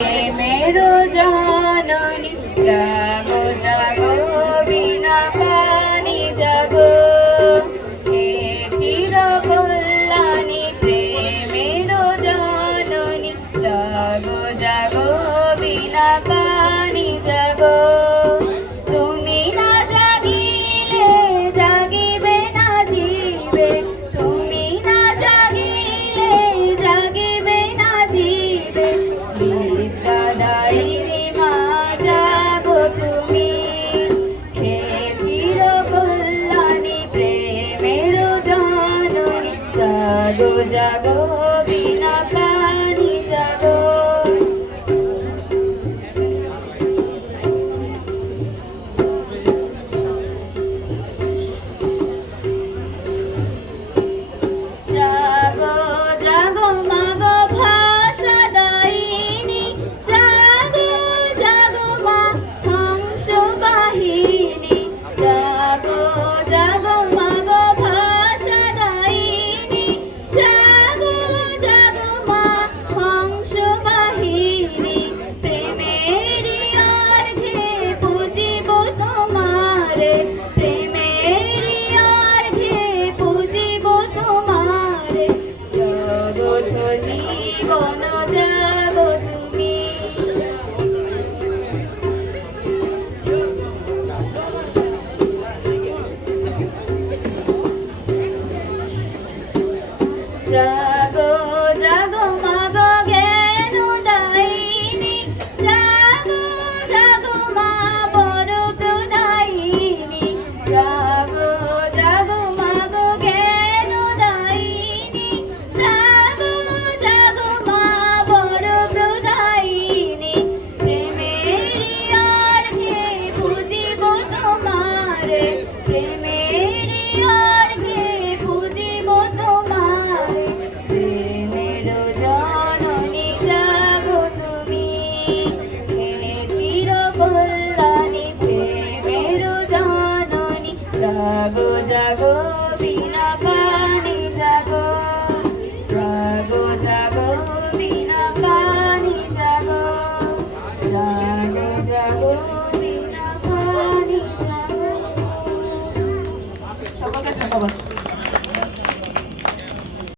প্রেমেরো জননী জাগো জাগো বিনা পানি জাগো হে চির কল্যাণী প্রেমেরো জননী জাগো জাগো বিনা পানি জাগো তুমি না জাগিলে জাগিবে না জীবে তুমি না জাগিলে জাগিবে না জীবে বিদ্যাদায়িনী মা জাগো তুমি হে চির কল্যাণী প্রেমের জননী জাগো জাগো